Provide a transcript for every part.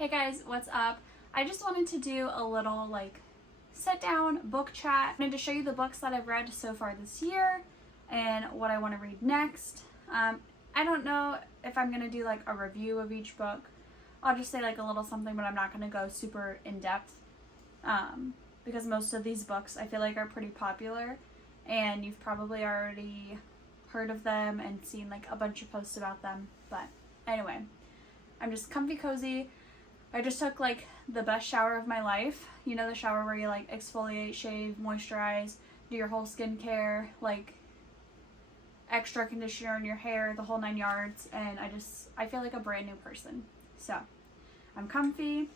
Hey guys, what's up? I just wanted to do a little sit down book chat. I wanted to show you the books that I've read so far this year and what I want to read next. I don't know if I'm going to do a review of each book. I'll just say a little something, but I'm not going to go super in depth because most of these books I feel are pretty popular and you've probably already heard of them and seen a bunch of posts about them. But anyway, I'm just comfy cozy. I just took the best shower of my life. You know, the shower where you exfoliate, shave, moisturize, do your whole skincare, extra conditioner in your hair, the whole 9 yards, and I feel like a brand new person. So I'm comfy.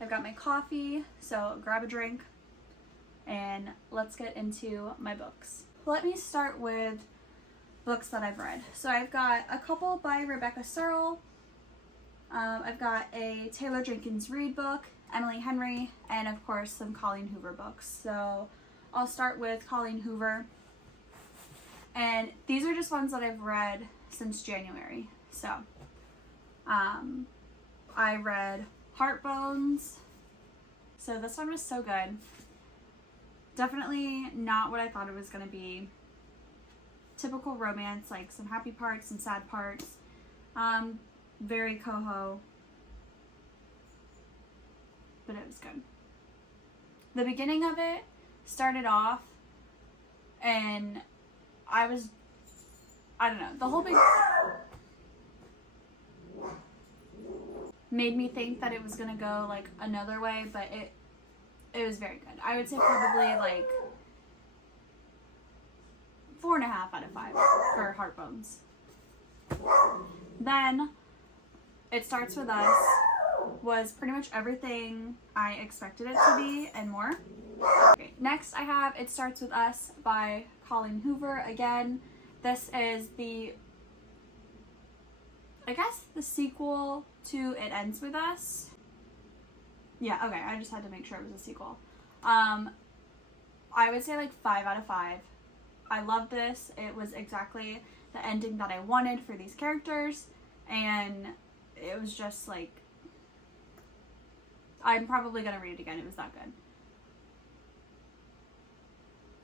I've got my coffee, so grab a drink and let's get into my books. Let me start with books that I've read. So I've got a couple by Rebecca Serle. I've got a Taylor Jenkins Reid book, Emily Henry, and of course some Colleen Hoover books. So I'll start with Colleen Hoover. And these are just ones that I've read since January. So I read Heartbones. So this one was so good. Definitely not what I thought it was going to be. Typical romance, some happy parts, some sad parts. Very CoHo, but it was good. The beginning of it started off and I don't know, the whole big made me think that it was gonna go another way, but it was very good. I would say probably 4.5 out of 5 for Heartbones. Then It Starts With Us was pretty much everything I expected it to be and more. Okay, next I have It Starts With Us by Colleen Hoover. Again, this is the sequel to It Ends With Us. Yeah, okay, I just had to make sure it was a sequel. I would say 5 out of 5. I love this. It was exactly the ending that I wanted for these characters, and it was just I'm probably gonna read it again. It was that good.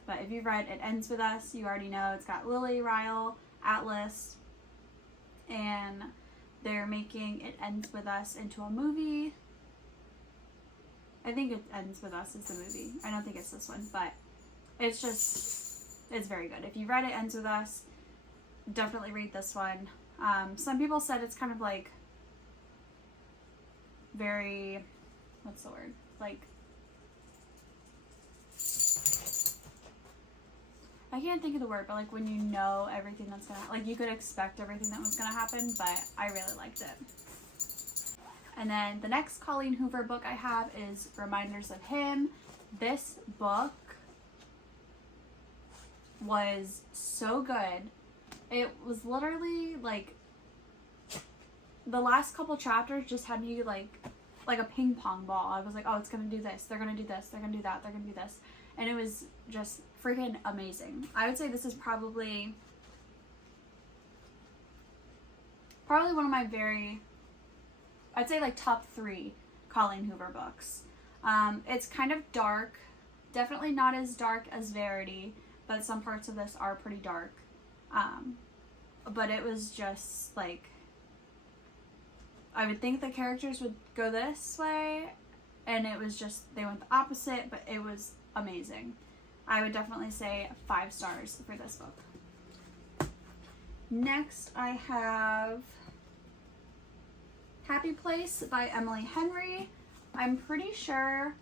But if you've read It Ends With Us, you already know it's got Lily, Ryle, Atlas, and they're making It Ends With Us into a movie. I think It Ends With Us is the movie. I don't think it's this one, but it's very good. If you read It Ends With Us, definitely read this one. Some people said it's kind of very, what's the word? I can't think of the word, but when you know everything that's gonna, you could expect everything that was gonna happen, but I really liked it. And then the next Colleen Hoover book I have is Reminders of Him. This book was so good. It was literally the last couple chapters just had me like a ping pong ball. I was like, oh, it's gonna do this, they're gonna do this, they're gonna do that, they're gonna do this, and it was just freaking amazing. I would say this is probably one of my I'd say top 3 Colleen Hoover books. It's kind of dark, definitely not as dark as Verity, but some parts of this are pretty dark. But it was just I would think the characters would go this way, and it was just, they went the opposite, but it was amazing. I would definitely say 5 stars for this book. Next I have Happy Place by Emily Henry. I'm pretty sure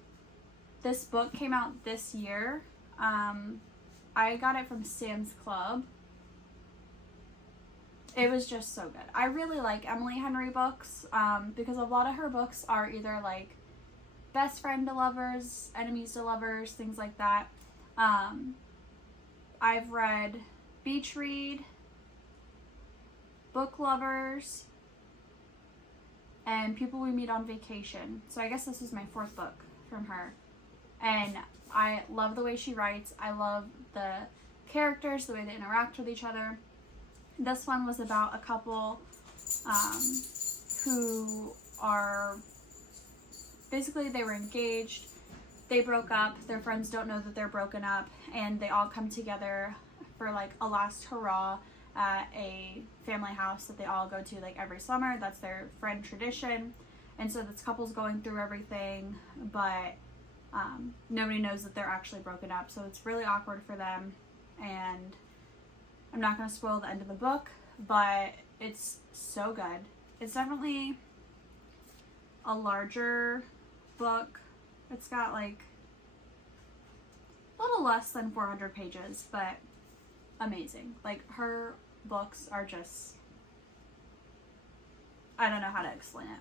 this book came out this year. I got it from Sam's Club. It was just so good. I really like Emily Henry books because a lot of her books are either best friend to lovers, enemies to lovers, things like that. I've read Beach Read, Book Lovers, and People We Meet on Vacation. So I guess this is my 4th book from her. And I love the way she writes. I love the characters, the way they interact with each other. This one was about a couple who are basically they were engaged, they broke up, their friends don't know that they're broken up, and they all come together for like a last hurrah at a family house that they all go to like every summer. That's their friend tradition. And so this couple's going through everything, but nobody knows that they're actually broken up, so it's really awkward for them. And I'm not going to spoil the end of the book, but it's so good. It's definitely a larger book. It's got like a little less than 400 pages, but amazing. Like, her books are just, I don't know how to explain it.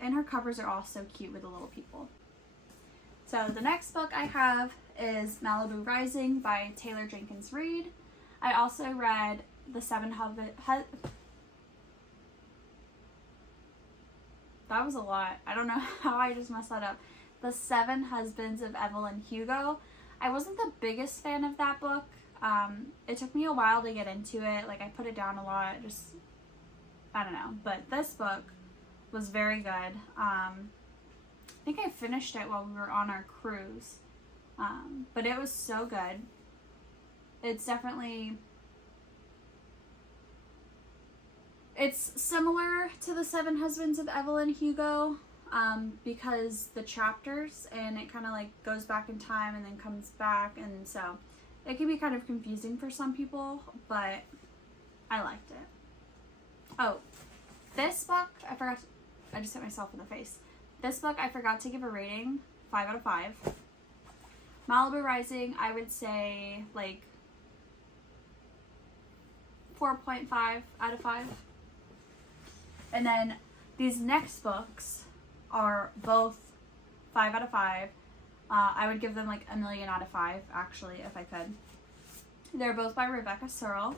And her covers are all so cute with the little people. So the next book I have is Malibu Rising by Taylor Jenkins Reid. I also read The Seven that was a lot. I don't know how I just messed that up. The Seven Husbands of Evelyn Hugo. I wasn't the biggest fan of that book. It took me a while to get into it. Like, I put it down a lot. Just, I don't know. But this book was very good. I think I finished it while we were on our cruise. But it was so good. It's definitely, it's similar to The Seven Husbands of Evelyn Hugo, because the chapters, and it kind of like goes back in time and then comes back, and so it can be kind of confusing for some people, but I liked it. Oh, this book, I just hit myself in the face. This book, I forgot to give a rating, 5 out of 5. Malibu Rising, I would say like 4.5 out of 5. And then these next books are both 5 out of 5. I would give them like a million out of 5, actually, if I could. They're both by Rebecca Serle.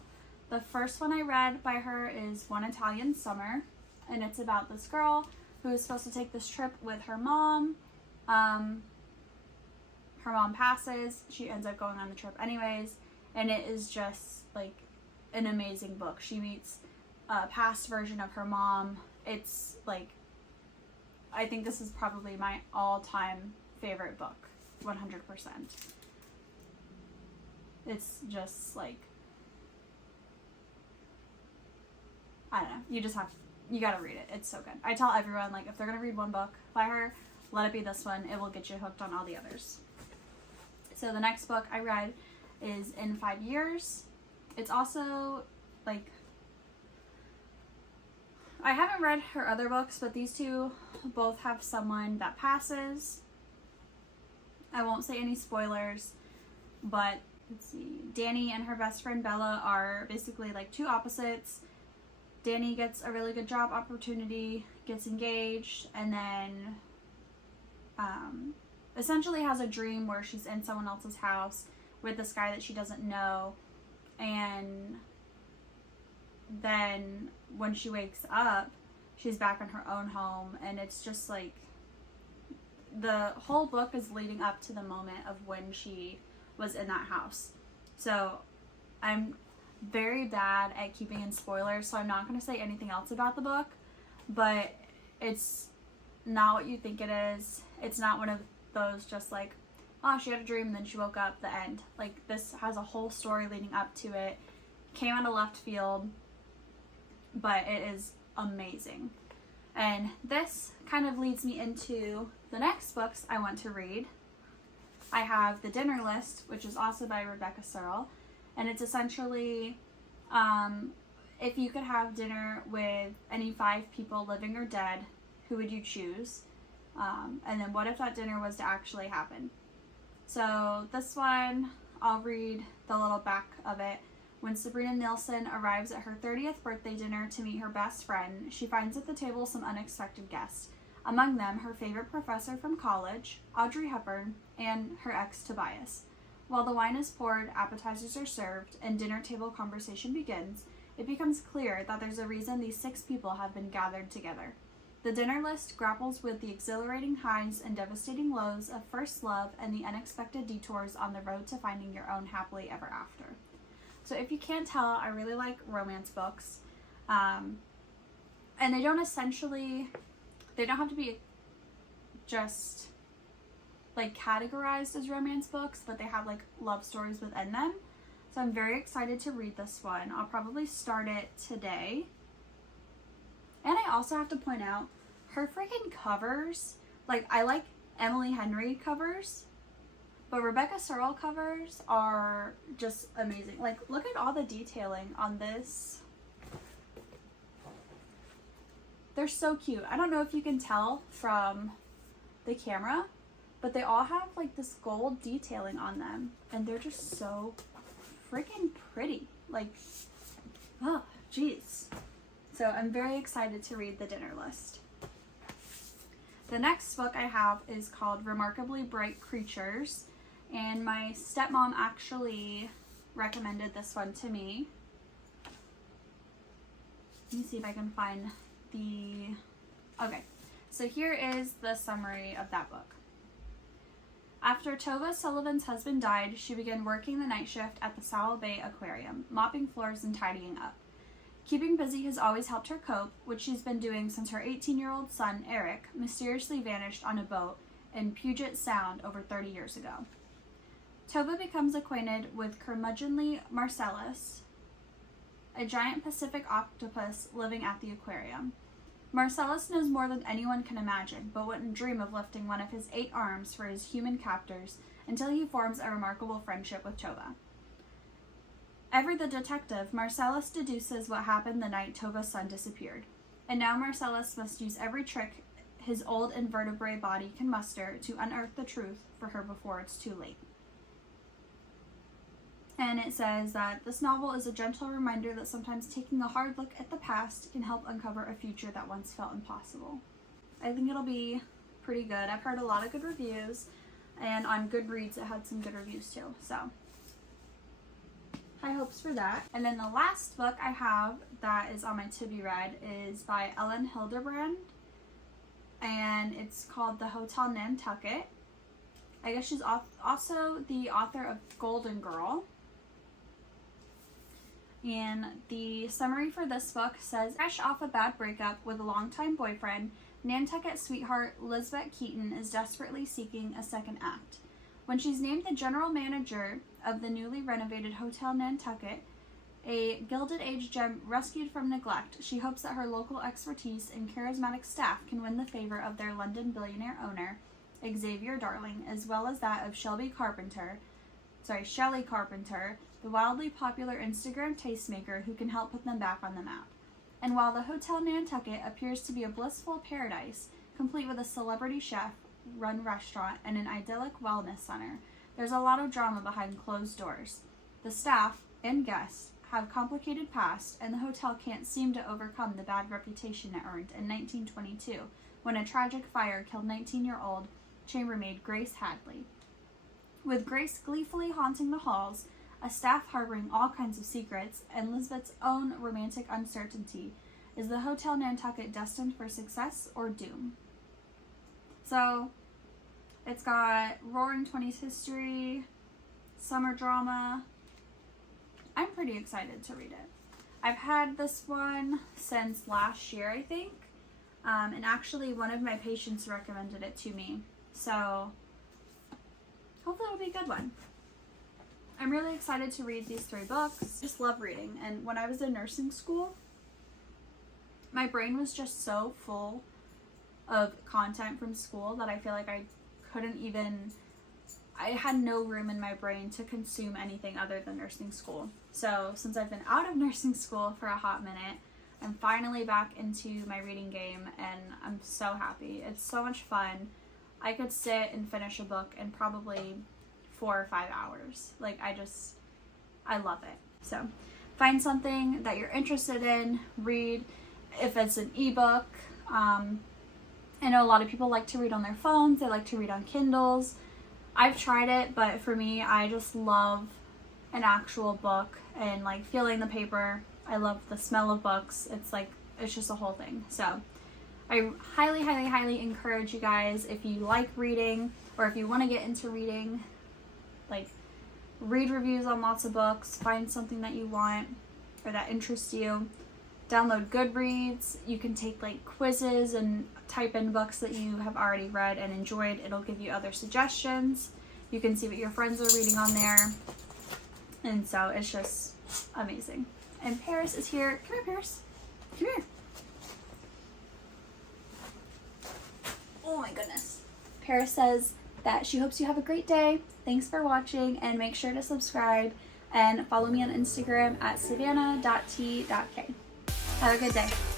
The first one I read by her is One Italian Summer, and it's about this girl who is supposed to take this trip with her mom. Her mom passes. She ends up going on the trip anyways, and it is just like an amazing book. She meets a past version of her mom. It's like, I think this is probably my all-time favorite book, 100%. It's just like, I don't know, you gotta read it. It's so good. I tell everyone, like, if they're gonna read one book by her, let it be this one. It will get you hooked on all the others. So the next book I read is In 5 Years. It's also like, I haven't read her other books, but these two both have someone that passes. I won't say any spoilers, but let's see. Danny and her best friend Bella are basically like two opposites. Danny gets a really good job opportunity, gets engaged, and then essentially has a dream where she's in someone else's house with this guy that she doesn't know, and then when she wakes up, she's back in her own home, and it's just like, the whole book is leading up to the moment of when she was in that house. So I'm very bad at keeping in spoilers, so I'm not going to say anything else about the book, but it's not what you think it is. It's not one of those just like, oh, she had a dream and then she woke up, the end. Like, this has a whole story leading up to it. Came out of left field, but it is amazing. And this kind of leads me into the next books I want to read. I have The Dinner List, which is also by Rebecca Serle, and it's essentially, if you could have dinner with any 5 people, living or dead, who would you choose? And then what if that dinner was to actually happen? So this one, I'll read the little back of it. When Sabrina Nilsson arrives at her 30th birthday dinner to meet her best friend, she finds at the table some unexpected guests. Among them, her favorite professor from college, Audrey Hepburn, and her ex Tobias. While the wine is poured, appetizers are served, and dinner table conversation begins, it becomes clear that there's a reason these 6 people have been gathered together. The Dinner List grapples with the exhilarating highs and devastating lows of first love and the unexpected detours on the road to finding your own happily ever after. So if you can't tell, I really like romance books. And they don't have to be just like categorized as romance books, but they have like love stories within them. So I'm very excited to read this one. I'll probably start it today. And I also have to point out her freaking covers. Like, I like Emily Henry covers, but Rebecca Serle covers are just amazing. Like, look at all the detailing on this. They're so cute. I don't know if you can tell from the camera, but they all have like this gold detailing on them, and they're just so freaking pretty. Like, oh, geez. So I'm very excited to read The Dinner List. The next book I have is called Remarkably Bright Creatures, and my stepmom actually recommended this one to me. Let me see if I can find the... Okay, so here is the summary of that book. After Tova Sullivan's husband died, she began working the night shift at the Sowell Bay Aquarium, mopping floors and tidying up. Keeping busy has always helped her cope, which she's been doing since her 18-year-old son, Eric, mysteriously vanished on a boat in Puget Sound over 30 years ago. Tova becomes acquainted with curmudgeonly Marcellus, a giant Pacific octopus living at the aquarium. Marcellus knows more than anyone can imagine, but wouldn't dream of lifting one of his 8 arms for his human captors until he forms a remarkable friendship with Tova. Ever the detective, Marcellus deduces what happened the night Tova's son disappeared, and now Marcellus must use every trick his old invertebrate body can muster to unearth the truth for her before it's too late. And it says that this novel is a gentle reminder that sometimes taking a hard look at the past can help uncover a future that once felt impossible. I think it'll be pretty good. I've heard a lot of good reviews, and on Goodreads it had some good reviews too, so high hopes for that. And then the last book I have that is on my to be read is by Ellen Hildebrand, and it's called The Hotel Nantucket. I guess she's also the author of Golden Girl. And the summary for this book says, fresh off a bad breakup with a longtime boyfriend, Nantucket sweetheart Lisbeth Keaton is desperately seeking a second act. When she's named the general manager of the newly renovated Hotel Nantucket, a Gilded Age gem rescued from neglect, she hopes that her local expertise and charismatic staff can win the favor of their London billionaire owner, Xavier Darling, as well as that of Shelley Carpenter, the wildly popular Instagram tastemaker who can help put them back on the map. And while the Hotel Nantucket appears to be a blissful paradise, complete with a celebrity chef-run restaurant and an idyllic wellness center, there's a lot of drama behind closed doors. The staff and guests have complicated past, and the hotel can't seem to overcome the bad reputation it earned in 1922 when a tragic fire killed 19-year-old chambermaid Grace Hadley. With Grace gleefully haunting the halls, a staff harboring all kinds of secrets, and Lisbeth's own romantic uncertainty, is the Hotel Nantucket destined for success or doom? So, it's got roaring 20s history, summer drama. I'm pretty excited to read it. I've had this one since last year, I think, and actually one of my patients recommended it to me, so hopefully it'll be a good one. I'm really excited to read these 3 books. I just love reading, and when I was in nursing school, my brain was just so full of content from school that I feel like I had no room in my brain to consume anything other than nursing school. So since I've been out of nursing school for a hot minute, I'm finally back into my reading game, and I'm so happy. It's so much fun. I could sit and finish a book in probably 4 or 5 hours. Like, I love it. So find something that you're interested in, read. If it's an ebook, I know a lot of people like to read on their phones, they like to read on Kindles. I've tried it, but for me, I just love an actual book and like feeling the paper. I love the smell of books. It's just a whole thing. So I highly, highly, highly encourage you guys, if you like reading or if you want to get into reading, like, read reviews on lots of books, find something that you want or that interests you, download Goodreads. You can take like quizzes and type in books that you have already read and enjoyed. It'll give you other suggestions. You can see what your friends are reading on there. And so it's just amazing. And Paris is here. Come here, Paris. Come here. Oh my goodness. Paris says that she hopes you have a great day. Thanks for watching, and make sure to subscribe and follow me on Instagram at savannah.t.k. Have a good day.